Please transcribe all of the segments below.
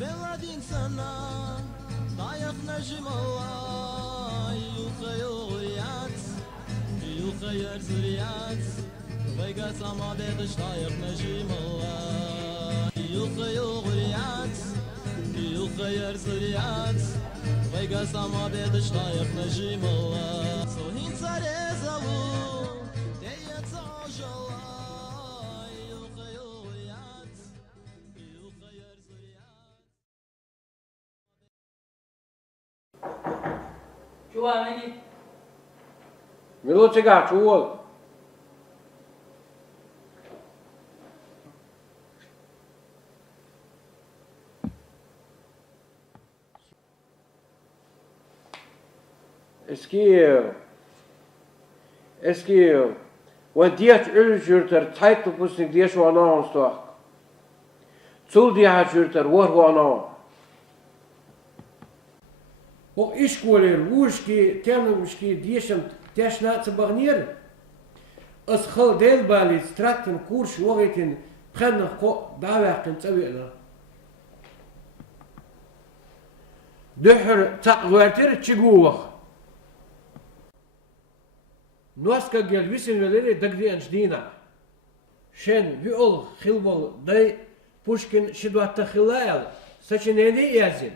بلادين سنة ضايق نجم الله يخيريات يخير زريات ويقى سما بيدش ضايق نجم الله يخيريات يخير زريات ويقى سما بيدش ضايق نجم الله صهين سريزلو ديت عجلة شو عملي؟ ملو تقع شوال اسكي وديت جرتر تايتو بوسنك ديش وانا استوك تول ديها جرتر وانا O işkoler, uşki, temuşki, diyişim, teşnat bağnir. Asıl del bali, stratın, kurş, vagitin, prenna ko, davakın, tabi'na. Dühür, taqvertir, çiguvak. Noska gel visinveleri dagdi anjdina. Şen, vi ol, xilbol, day, Pushkin, şidvatta xilayal, saçinedi yazin.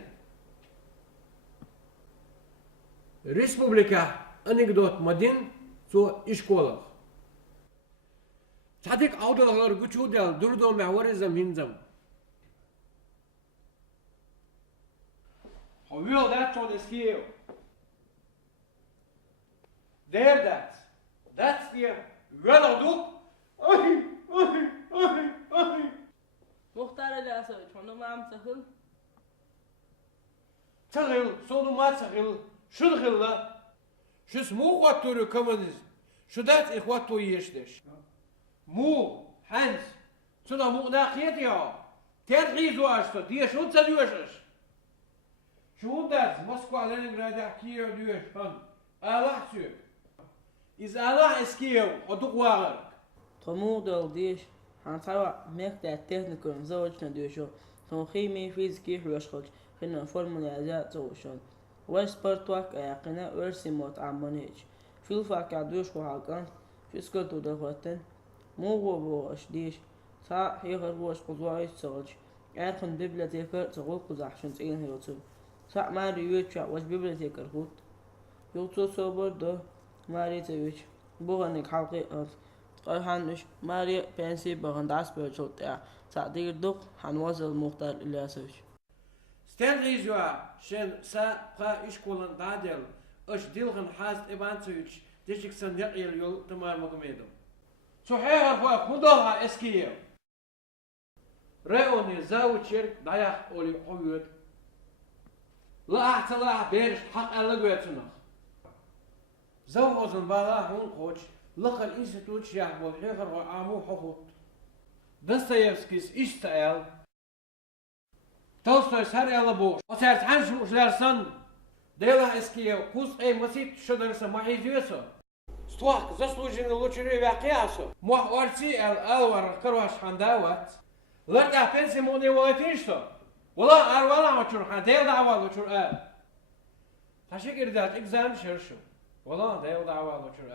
Республика анекдот мадин со ишколах. Tadik avdalar güçüdel durdu mehvarizm hinzam. How will that on the scale? There that. That's the well do. مختار الأسود شنو ما عم تخل؟ تغل صونو ما تغل. شو الغلة؟ شو اسمه خواتو كمانيز؟ شو دات إخواتو يشدش؟ مو حنس صدا مو ناقيت يا ترغيزو أشتو دي شو تسويش؟ شو دات مسكو على لينغراد حكيو ديوش هن الله سو إذا الله إسكيو أدوك واغر تمو دل ديش هنطلع مقطع التكنيكون زوجنا ديشو تنخيمي فيزيكي حوشخوش خلنا فورمولا أزاء زوجشون وسبرتوك أيقنا ورسموت عمانيج فيلفاك عدوش وحاقان فيسكتو دخوتن مو بوش ديش سا حيخر بوش قضواعي تسوج أرخن بيبليوتيكر تقول قزحشن تقين هيوتو سا ماري يوتشا وش بيبليوتيكر هوت يوتو صبر دو ماري تيوش بوغنك حلقي أرض قرحانش ماري بانسي بغن داس بيوتشوت سا دير دوق حنوزل مختار إلياسوش Стенризуа, шен са ха ишколан дадел, аш дилхан хаст Иванцевич, дешик сан яқил юл тамар Магомедов. Сухайхар хуа худоха эскиев. Реони заучер даях оли ховюет. Лаах талаах берш хақ аллагуетунах. Зау озан бала хун хоч, лақал институт шяхбол хехар хуа аму хохут. Достоевскис иштаэл, Толстой саряла бош. Оцерт ханшу шлерсан. Дела эскиев кус масит шодарса махизюсо. Стуак заслуженный лучший вякясо. Мох орти алвар карваш хандават. Ларда пенси моне волатиншто. Вала арвала мачур хан дел давал лучший Ташик ирдат экзам шершу. Вала дел давал лучший